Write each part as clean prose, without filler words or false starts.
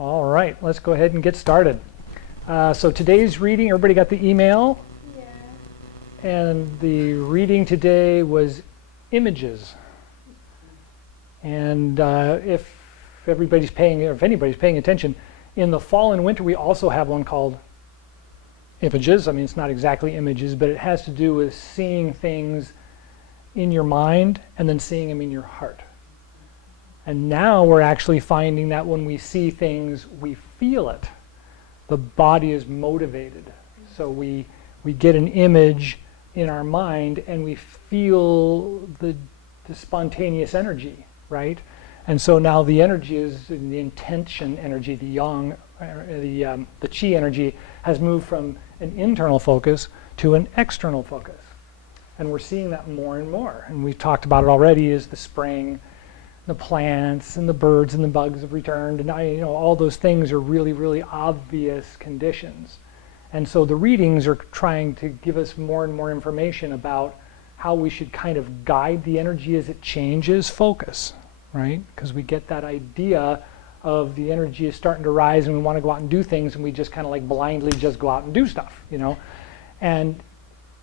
All right, let's go ahead and get started. So today's reading, everybody got the email? Yeah. And the reading today was images. And if anybody's paying attention, in the fall and winter we also have one called images. I mean, it's not exactly images, but it has to do with seeing things in your mind and then seeing them in your heart. And now we're actually finding that when we see things, we feel it. The body is motivated. So we get an image in our mind and we feel the spontaneous energy, right? And so now the energy is the intention energy, the yang, the chi energy has moved from an internal focus to an external focus. And we're seeing that more and more. And we've talked about it already as the spring, the plants and the birds and the bugs have returned, and all those things are really, really obvious conditions. And so the readings are trying to give us more and more information about how we should kind of guide the energy as it changes focus, right? Because we get that idea of the energy is starting to rise and we want to go out and do things, and we just kind of like blindly just go out and do stuff, And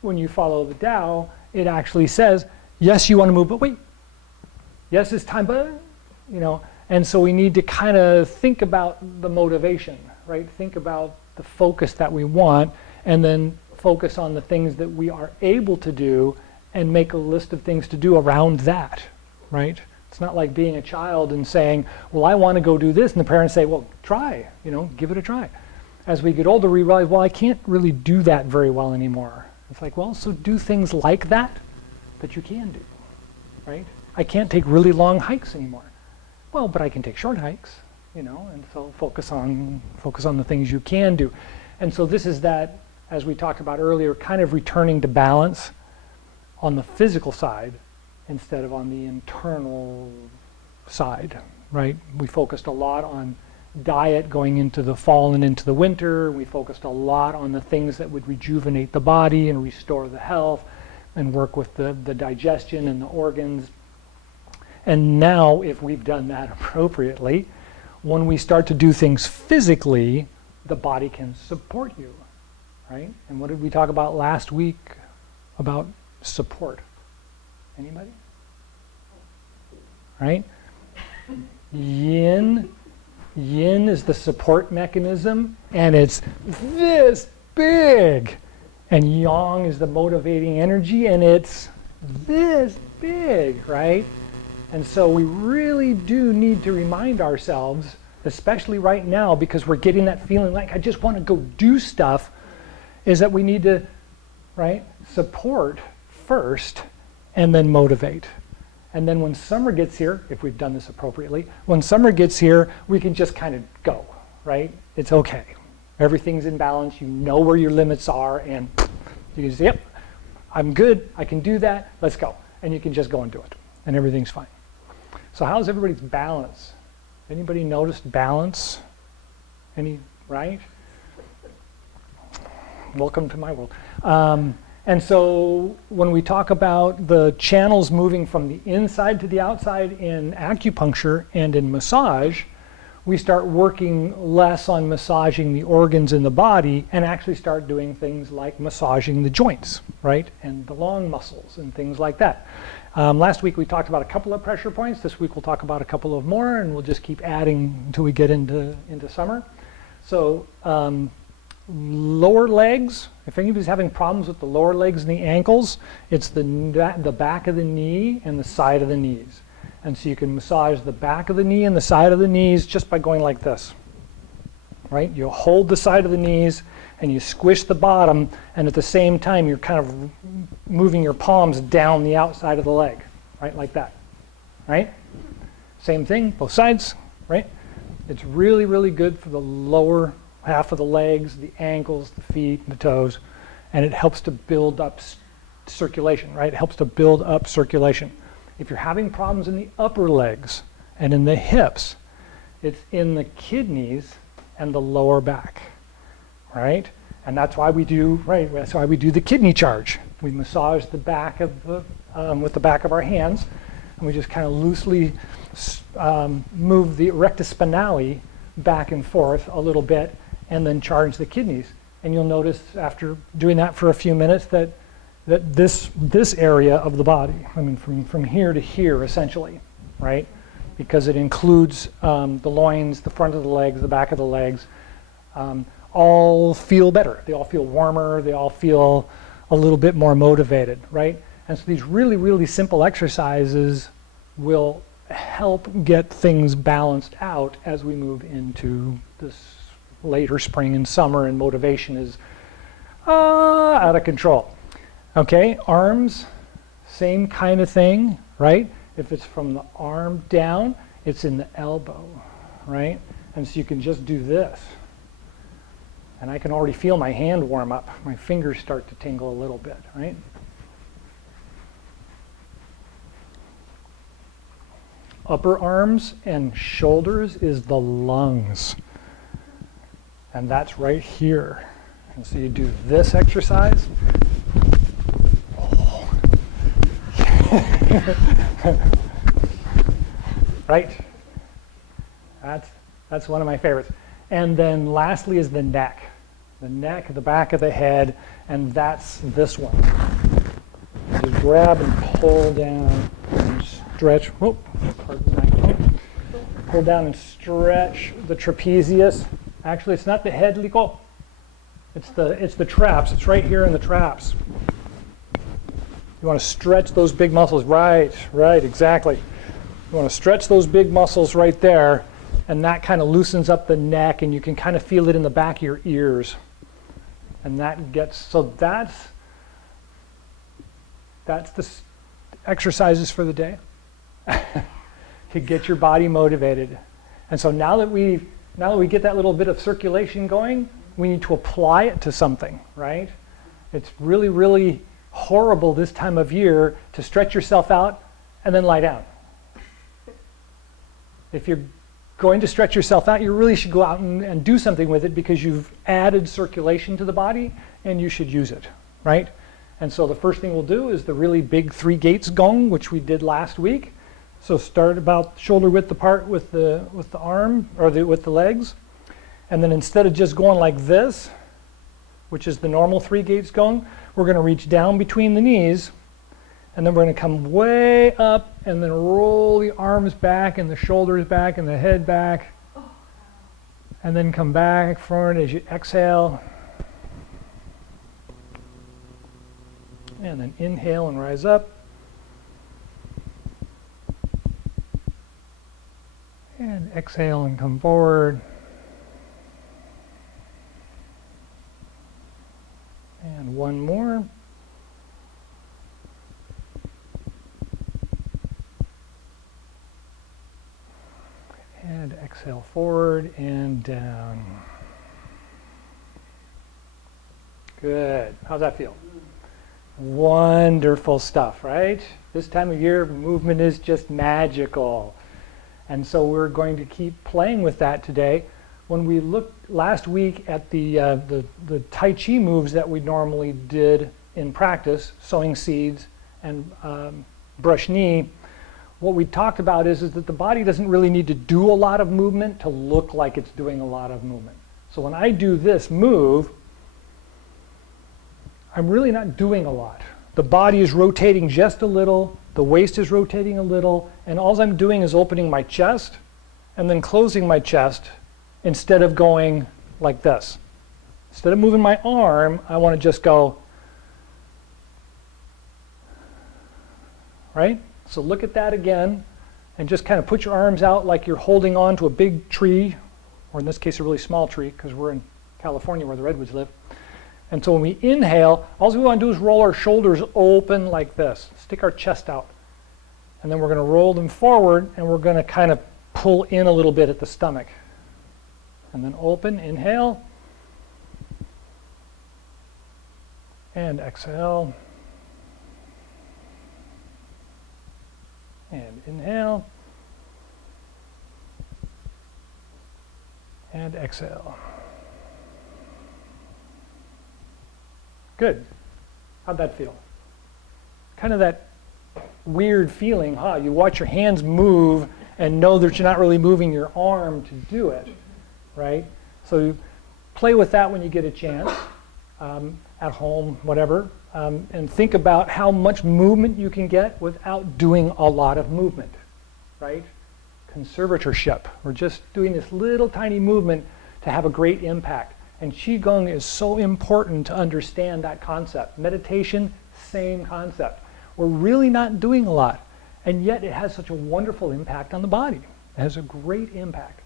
when you follow the Tao, it actually says, yes, you want to move, but wait. Yes, it's time, but, and so we need to kind of think about the motivation, right? Think about the focus that we want, and then focus on the things that we are able to do and make a list of things to do around that, right? It's not like being a child and saying, well, I want to go do this, and the parents say, well, try, give it a try. As we get older, we realize, well, I can't really do that very well anymore. It's like, well, so do things like that you can do, right? I can't take really long hikes anymore. Well, but I can take short hikes, and so focus on the things you can do. And so this is that, as we talked about earlier, kind of returning to balance on the physical side instead of on the internal side, right? We focused a lot on diet going into the fall and into the winter. We focused a lot on the things that would rejuvenate the body and restore the health and work with the digestion and the organs. And now, if we've done that appropriately, when we start to do things physically, the body can support you, right? And what did we talk about last week about support? Anybody? Right? Yin is the support mechanism, and it's this big. And yang is the motivating energy, and it's this big, right? And so we really do need to remind ourselves, especially right now, because we're getting that feeling like I just want to go do stuff, is that we need to, right, support first and then motivate. And then when summer gets here, if we've done this appropriately, when summer gets here, we can just kind of go, right? It's okay. Everything's in balance. You know where your limits are, and you can say, yep, I'm good. I can do that. Let's go. And you can just go and do it, and everything's fine. So how's everybody's balance? Anybody noticed balance? Right? Welcome to my world. And so when we talk about the channels moving from the inside to the outside in acupuncture and in massage, we start working less on massaging the organs in the body and actually start doing things like massaging the joints, right? And the long muscles and things like that. Last week we talked about a couple of pressure points. This week we'll talk about a couple of more, and we'll just keep adding until we get into summer. So lower legs, if anybody's having problems with the lower legs and the ankles, it's the back of the knee and the side of the knees. And so you can massage the back of the knee and the side of the knees just by going like this, right? You hold the side of the knees and you squish the bottom, and at the same time you're kind of moving your palms down the outside of the leg, right? Like that, right? Same thing, both sides, right? It's really, really good for the lower half of the legs, the ankles, the feet, the toes, and it helps to build up circulation, right? It helps to build up circulation. If you're having problems in the upper legs and in the hips, it's in the kidneys and the lower back, right? And that's why we do, right? That's why we do the kidney charge. We massage the back of the, with the back of our hands, and we just kind of loosely move the rectus spinale back and forth a little bit and then charge the kidneys. And you'll notice after doing that for a few minutes that this area of the body, I mean from here to here essentially, right? Because it includes the loins, the front of the legs, the back of the legs, all feel better. They all feel warmer. They all feel a little bit more motivated, right? And so these really, really simple exercises will help get things balanced out as we move into this later spring and summer and motivation is out of control. Okay, arms, same kind of thing, right? If it's from the arm down, it's in the elbow, right? And so you can just do this. And I can already feel my hand warm up. My fingers start to tingle a little bit, right? Upper arms and shoulders is the lungs. And that's right here. And so you do this exercise. Oh. Right? That's one of my favorites. And then lastly is the neck. The neck, the back of the head, and that's this one. Just grab and pull down and stretch. Oh, pull down and stretch the trapezius. Actually, it's not the head, Liko. It's the traps. It's right here in the traps. You want to stretch those big muscles. Right, exactly. You want to stretch those big muscles right there, and that kind of loosens up the neck, and you can kind of feel it in the back of your ears. And that gets, so that's the exercises for the day to get your body motivated. And so now that we get that little bit of circulation going, we need to apply it to something, right? It's really, really horrible this time of year to stretch yourself out and then lie down. If you're going to stretch yourself out, you really should go out and do something with it because you've added circulation to the body and you should use it, right? And so the first thing we'll do is the really big 3 gates gong, which we did last week. So start about shoulder width apart with the arm or with the legs. And then instead of just going like this, which is the normal 3 gates gong, we're going to reach down between the knees. And then we're going to come way up and then roll the arms back and the shoulders back and the head back. And then come back forward as you exhale. And then inhale and rise up. And exhale and come forward. And one more. And exhale forward and down. Good. How's that feel? Wonderful stuff, right? This time of year, movement is just magical. And so we're going to keep playing with that today. When we looked last week at the Tai Chi moves that we normally did in practice, sowing seeds and brush knee, what we talked about is that the body doesn't really need to do a lot of movement to look like it's doing a lot of movement. So when I do this move, I'm really not doing a lot. The body is rotating just a little, the waist is rotating a little, and all I'm doing is opening my chest and then closing my chest instead of going like this. Instead of moving my arm, I want to just go, right? So look at that again, and just kind of put your arms out like you're holding on to a big tree, or in this case a really small tree, because we're in California where the redwoods live. And so when we inhale, all we want to do is roll our shoulders open like this, stick our chest out. And then we're going to roll them forward, and we're going to kind of pull in a little bit at the stomach. And then open, inhale, and exhale. And inhale, and exhale. Good. How'd that feel? Kind of that weird feeling, huh? You watch your hands move and know that you're not really moving your arm to do it. right? So play with that when you get a chance, at home, whatever, and think about how much movement you can get without doing a lot of movement, right? Conservatorship. We're just doing this little tiny movement to have a great impact. And Qigong is so important to understand that concept. Meditation, same concept. We're really not doing a lot, and yet it has such a wonderful impact on the body. It has a great impact.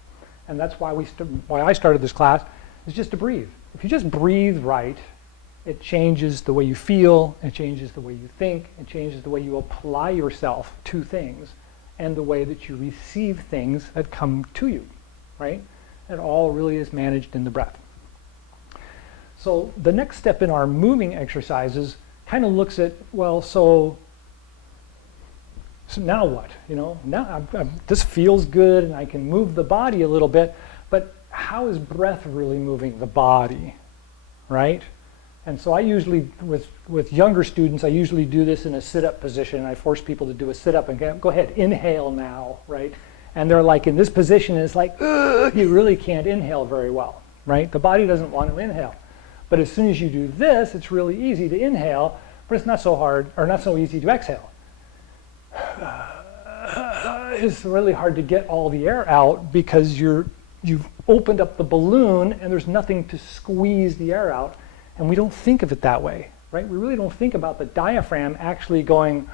And that's why why I started this class, is just to breathe. If you just breathe right, it changes the way you feel, it changes the way you think, it changes the way you apply yourself to things, and the way that you receive things that come to you, right? It all really is managed in the breath. So the next step in our moving exercises kind of looks at, well, so now what? You know, now this feels good and I can move the body a little bit, but how is breath really moving the body, right? And so I usually, with younger students, I usually do this in a sit-up position. I force people to do a sit-up and go ahead, inhale now, right? And they're like in this position, and it's like, you really can't inhale very well, right? The body doesn't want to inhale. But as soon as you do this, it's really easy to inhale, but it's not so hard, or not so easy to exhale. It's really hard to get all the air out because you've opened up the balloon and there's nothing to squeeze the air out. And we don't think of it that way, right? We really don't think about the diaphragm actually going,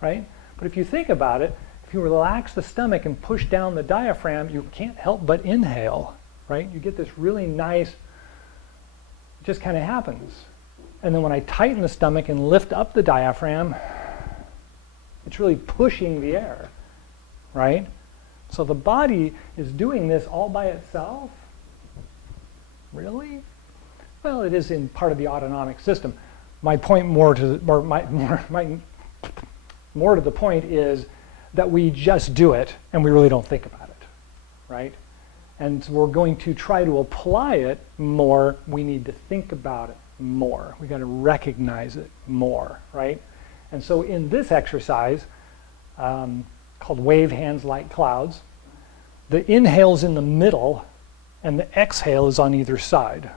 right? But if you think about it, if you relax the stomach and push down the diaphragm, you can't help but inhale, right? You get this really nice, it just kind of happens. And then when I tighten the stomach and lift up the diaphragm, it's really pushing the air, right? So the body is doing this all by itself? Really? Well, it is in part of the autonomic system. My point more to the point is that we just do it and we really don't think about it, right? And we're going to try to apply it more. We need to think about it more. We got to recognize it more, right? And so in this exercise, called wave hands like clouds, the inhale's in the middle and the exhale is on either side,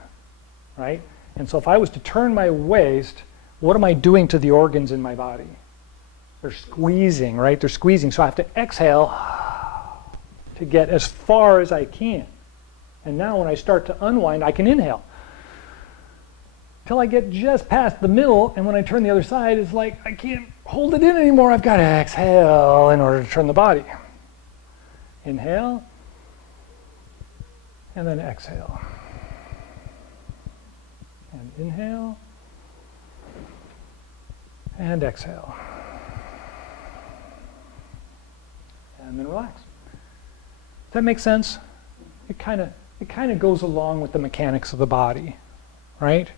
right? And so if I was to turn my waist, what am I doing to the organs in my body? They're squeezing, right? They're squeezing. So I have to exhale to get as far as I can. And now when I start to unwind, I can inhale. Till I get just past the middle, and when I turn the other side, it's like I can't hold it in anymore. I've got to exhale in order to turn the body. Inhale, and then exhale. And inhale, and exhale. And then relax. Does that make sense? It kind of goes along with the mechanics of the body, right?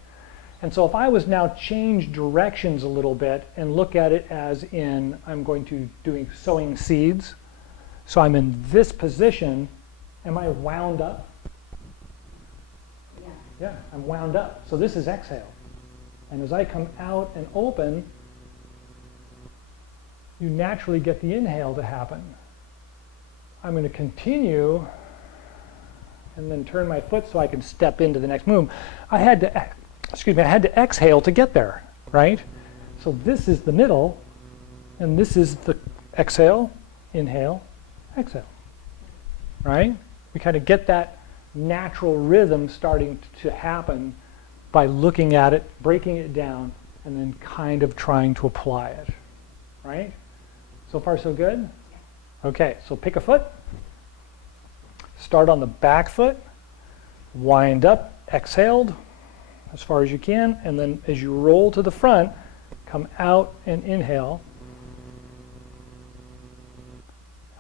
And so if I was now change directions a little bit and look at it as in I'm going to doing sowing seeds. So I'm in this position. Am I wound up? Yeah, I'm wound up. So this is exhale. And as I come out and open, you naturally get the inhale to happen. I'm going to continue and then turn my foot so I can step into the next move. I had to exhale to get there, right? So this is the middle, and this is the exhale, inhale, exhale, right? We kind of get that natural rhythm starting to happen by looking at it, breaking it down, and then kind of trying to apply it, right? So far so good? Okay, so pick a foot, start on the back foot, wind up, exhaled as far as you can, and then as you roll to the front, come out and inhale.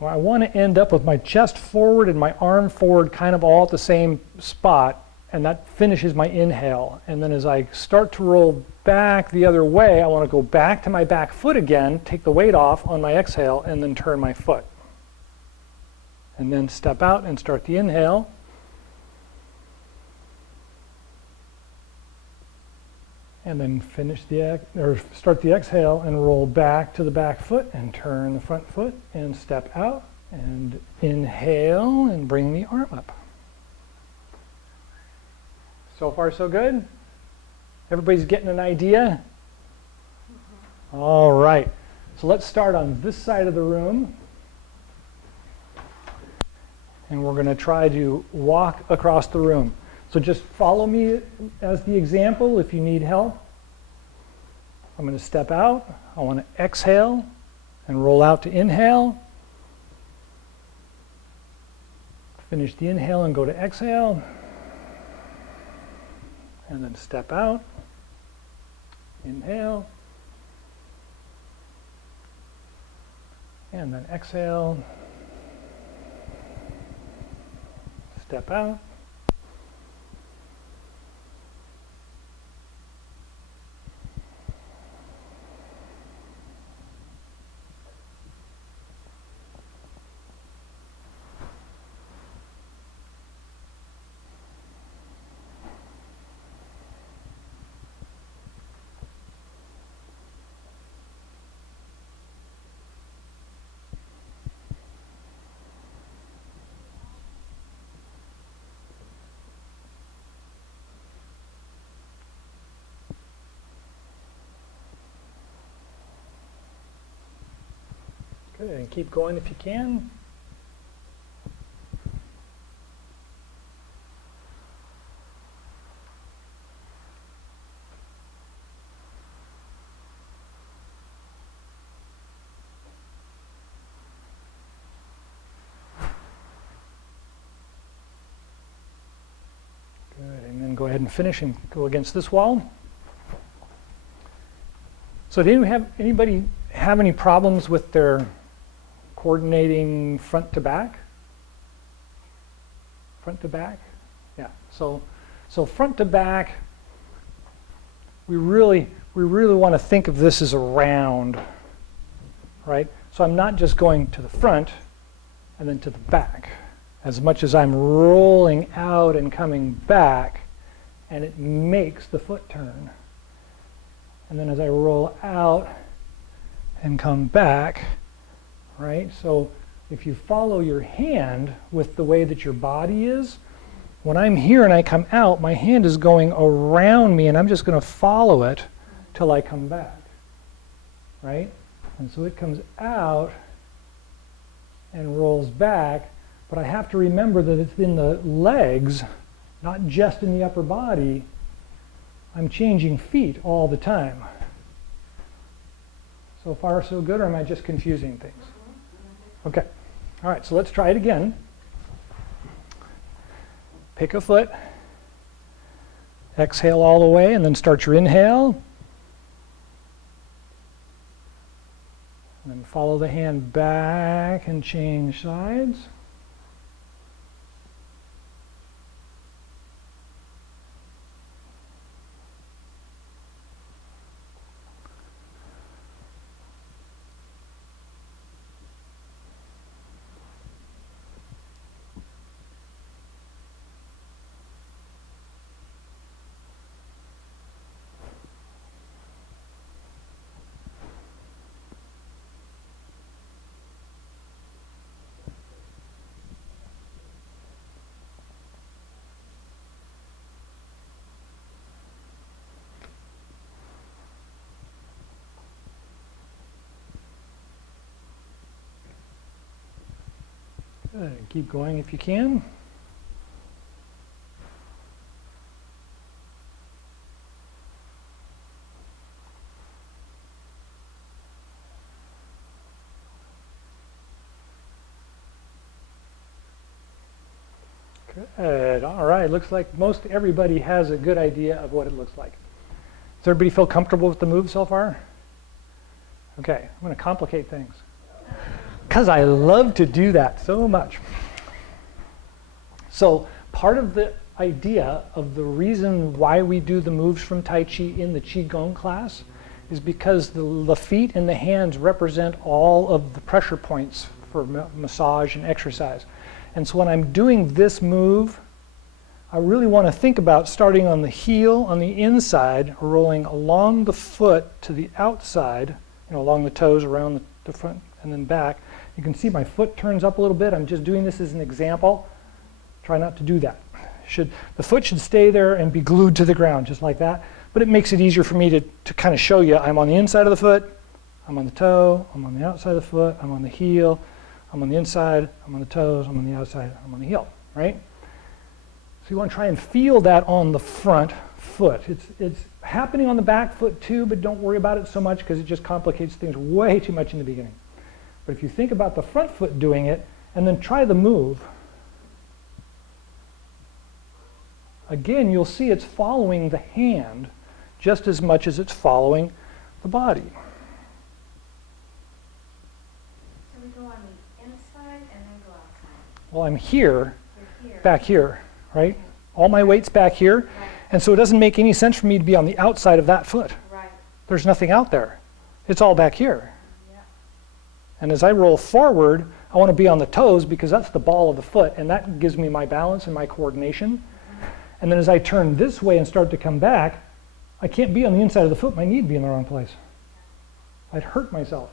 I want to end up with my chest forward and my arm forward kind of all at the same spot, and that finishes my inhale. And then as I start to roll back the other way, I want to go back to my back foot again, take the weight off on my exhale, and then turn my foot. And then step out and start the inhale. And then start the exhale and roll back to the back foot and turn the front foot and step out and inhale and bring the arm up. So far so good? Everybody's getting an idea? All right. So let's start on this side of the room. And we're going to try to walk across the room. So just follow me as the example if you need help. I'm going to step out. I want to exhale and roll out to inhale. Finish the inhale and go to exhale. And then step out. Inhale. And then exhale. Step out. Good, and keep going if you can. Good, and then go ahead and finish and go against this wall. So did anybody have any problems with their coordinating front to back? Front to back? Yeah. So front to back, we really want to think of this as a round, right? So I'm not just going to the front and then to the back. As much as I'm rolling out and coming back, and it makes the foot turn. And then as I roll out and come back, right? So if you follow your hand with the way that your body is, when I'm here and I come out, my hand is going around me and I'm just going to follow it till I come back, right? And so it comes out and rolls back, but I have to remember that it's in the legs, not just in the upper body. I'm changing feet all the time. So far so good, or am I just confusing things? Okay. All right, so let's try it again. Pick a foot. Exhale all the way, and then start your inhale. And then follow the hand back and change sides. Good. Keep going if you can. Good. All right. Looks like most everybody has a good idea of what it looks like. Does everybody feel comfortable with the move so far? Okay. I'm going to complicate things, because I love to do that so much. So part of the idea of the reason why we do the moves from Tai Chi in the Qigong class is because the feet and the hands represent all of the pressure points for massage and exercise. And so when I'm doing this move, I really want to think about starting on the heel on the inside, rolling along the foot to the outside, along the toes, around the front and then back. You can see my foot turns up a little bit. I'm just doing this as an example. Try not to do that. The foot should stay there and be glued to the ground, just like that. But it makes it easier for me to kind of show you I'm on the inside of the foot, I'm on the toe, I'm on the outside of the foot, I'm on the heel, I'm on the inside, I'm on the toes, I'm on the outside, I'm on the heel, right? So you want to try and feel that on the front foot. It's happening on the back foot too, but don't worry about it so much because it just complicates things way too much in the beginning. But if you think about the front foot doing it, and then try the move, again, you'll see it's following the hand just as much as it's following the body. So we go on the inside and then go outside. Well, I'm here, back here, right? All my weight's back here, Right. and so it doesn't make any sense for me to be on the outside of that foot. Right. There's nothing out there. It's all back here. Yeah. And as I roll forward, I want to be on the toes because that's the ball of the foot, and that gives me my balance and my coordination. And then as I turn this way and start to come back, I can't be on the inside of the foot. My knee would be in the wrong place. I'd hurt myself,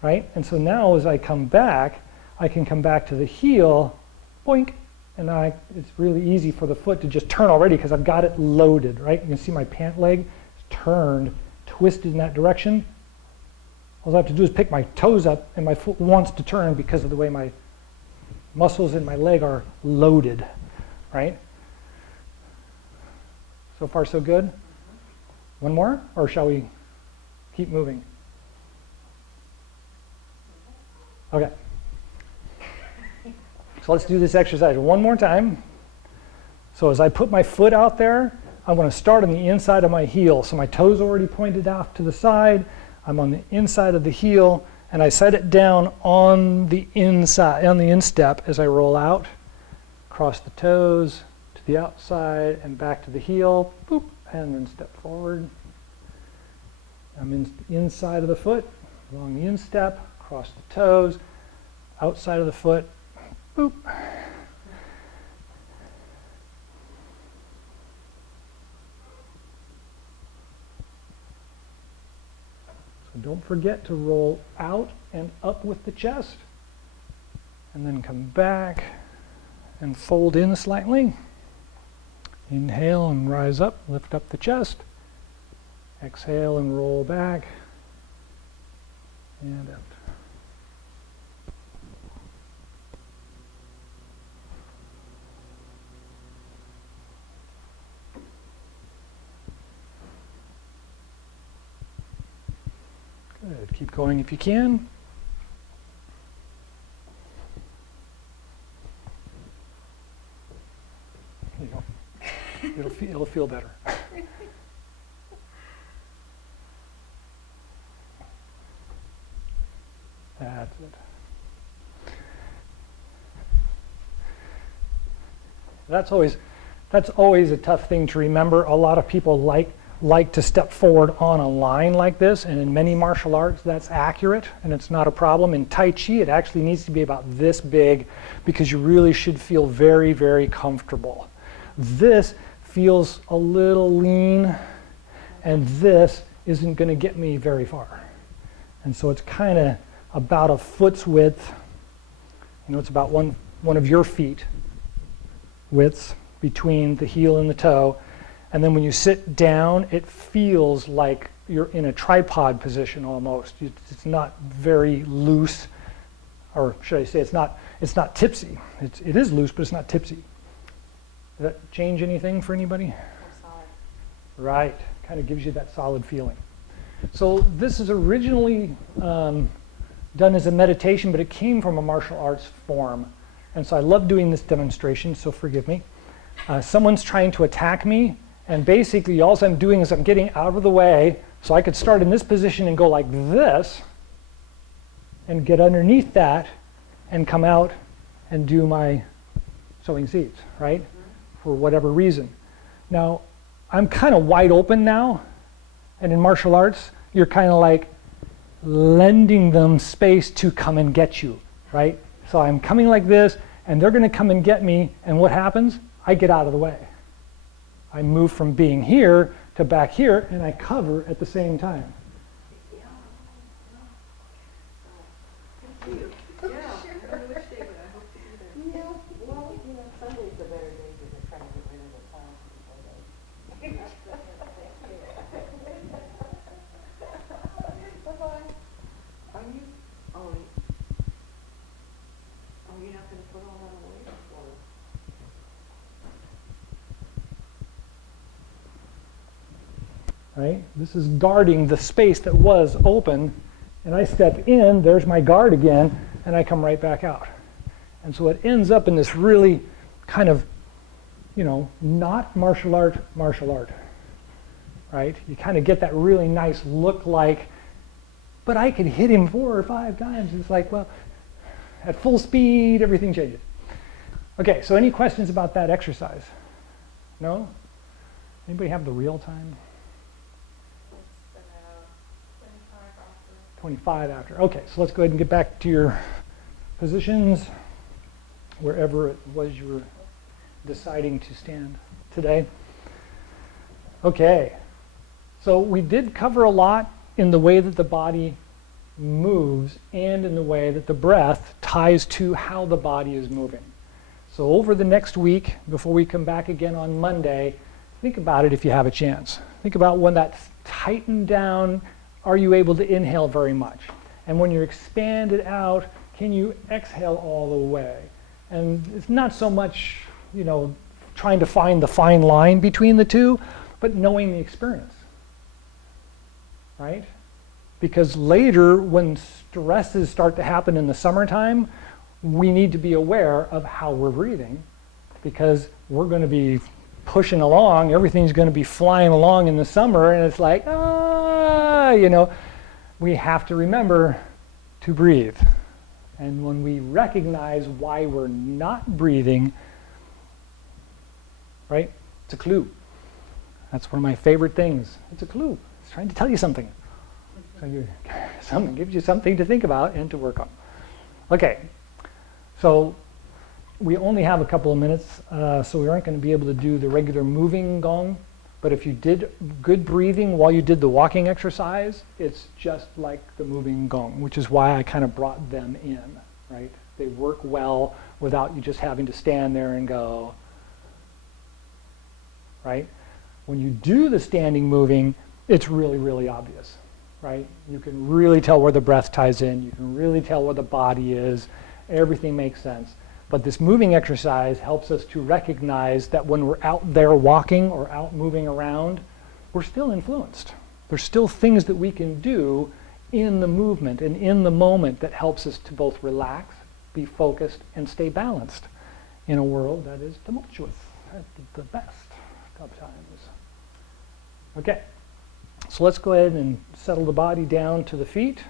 right? And so now as I come back, I can come back to the heel, boink, and it's really easy for the foot to just turn already because I've got it loaded, right? You can see my pant leg is turned, twisted in that direction. All I have to do is pick my toes up and my foot wants to turn because of the way my muscles in my leg are loaded, right? So far so good? One more, or shall we keep moving? Okay. So let's do this exercise one more time. So as I put my foot out there, I'm going to start on the inside of my heel. So my toes already pointed off to the side. I'm on the inside of the heel, and I set it down on the inside, on the instep as I roll out, cross the toes to the outside and back to the heel, boop, and then step forward. I'm inside of the foot, along the instep, cross the toes, outside of the foot, boop. So don't forget to roll out and up with the chest, and then come back and fold in slightly. Inhale and rise up, lift up the chest. Exhale and roll back and out. Good. Keep going if you can. There you go. It'll feel better. That's it. That's always a tough thing to remember. A lot of people like to step forward on a line like this, and in many martial arts that's accurate and it's not a problem. In Tai Chi it actually needs to be about this big because you really should feel very, very comfortable. This feels a little lean, and this isn't going to get me very far. And so it's kind of about a foot's width. It's about one of your feet widths between the heel and the toe. And then when you sit down, it feels like you're in a tripod position almost. It's not very loose, or should I say it's not tipsy. It is loose, but it's not tipsy. Does that change anything for anybody? Solid. Right, kind of gives you that solid feeling. So this is originally done as a meditation, but it came from a martial arts form. And so I love doing this demonstration, so forgive me. Someone's trying to attack me, and basically all I'm doing is I'm getting out of the way, so I could start in this position and go like this, and get underneath that, and come out and do my sowing seeds, right? For whatever reason. Now, I'm kind of wide open now, and in martial arts, you're kind of like lending them space to come and get you, right? So I'm coming like this, and they're going to come and get me, and what happens? I get out of the way. I move from being here to back here, and I cover at the same time. Right? This is guarding the space that was open, and I step in, there's my guard again, and I come right back out. And so it ends up in this really kind of, not martial art, right? You kind of get that really nice look like, but I could hit him 4 or 5 times. It's like, well, at full speed, everything changes. Okay, so any questions about that exercise? No? Anybody have the real time? 25 after. Okay, so let's go ahead and get back to your positions, wherever it was you were deciding to stand today. Okay, so we did cover a lot in the way that the body moves and in the way that the breath ties to how the body is moving. So over the next week, before we come back again on Monday, think about it if you have a chance. Think about when that's tightened down. Are you able to inhale very much? And when you're expanded out, can you exhale all the way? And it's not so much, trying to find the fine line between the two, but knowing the experience, right? Because later, when stresses start to happen in the summertime, we need to be aware of how we're breathing, because we're going to be pushing along, everything's going to be flying along in the summer, and it's like, we have to remember to breathe. And when we recognize why we're not breathing, right, it's a clue. That's one of my favorite things. It's a clue. It's trying to tell you something. So something gives you something to think about and to work on. Okay, so we only have a couple of minutes, so we aren't going to be able to do the regular moving gong. But if you did good breathing while you did the walking exercise, it's just like the moving gong, which is why I kind of brought them in, right? They work well without you just having to stand there and go, right? When you do the standing moving, it's really, really obvious, right? You can really tell where the breath ties in. You can really tell where the body is. Everything makes sense. But this moving exercise helps us to recognize that when we're out there walking or out moving around, we're still influenced. There's still things that we can do in the movement and in the moment that helps us to both relax, be focused, and stay balanced in a world that is tumultuous at the best of times. Okay, so let's go ahead and settle the body down to the feet.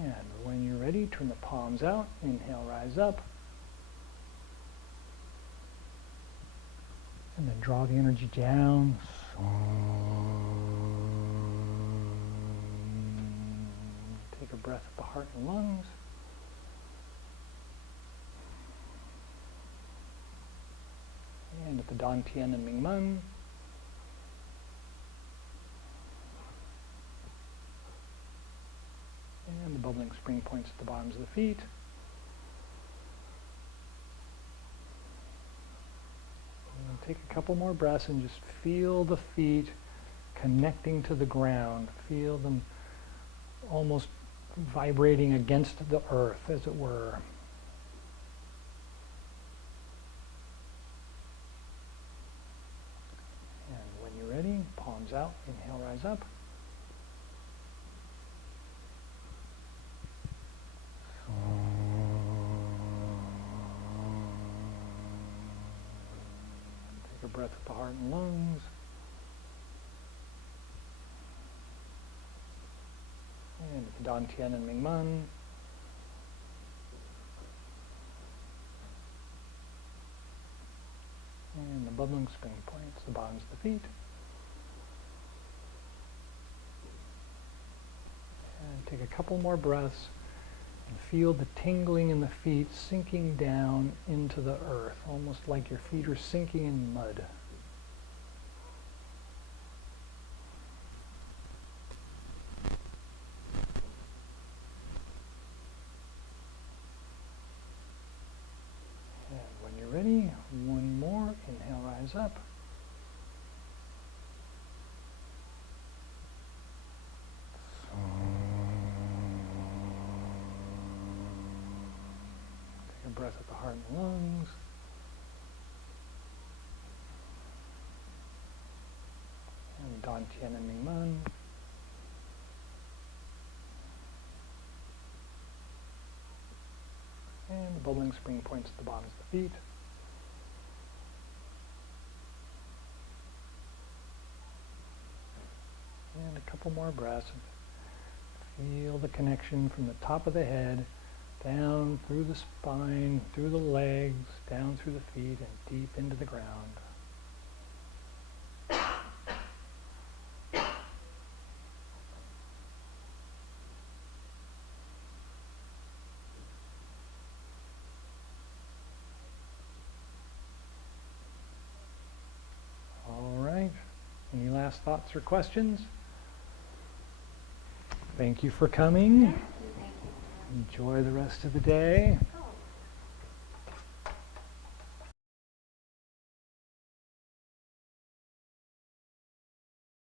And when you're ready, turn the palms out, inhale, rise up. And then draw the energy down. Take a breath at the heart and lungs. And at the Dantian and Mingmen. And the bubbling spring points at the bottoms of the feet. And take a couple more breaths and just feel the feet connecting to the ground. Feel them almost vibrating against the earth, as it were. And when you're ready, palms out, inhale, rise up. Take a breath at the heart and lungs. And Dan Tian and Ming Man. And the bubbling spring points, the bottoms of the feet. And take a couple more breaths and feel the tingling in the feet sinking down into the earth, almost like your feet are sinking in mud. Ready? One more. Inhale, rise up. Take a breath at the heart and lungs. And Dan Tian and Ming Man. And the bubbling spring points at the bottoms of the feet. And a couple more breaths. Feel the connection from the top of the head down through the spine, through the legs, down through the feet, and deep into the ground. All right. Any last thoughts or questions? Thank you for coming. Thank you. Enjoy the rest of the day.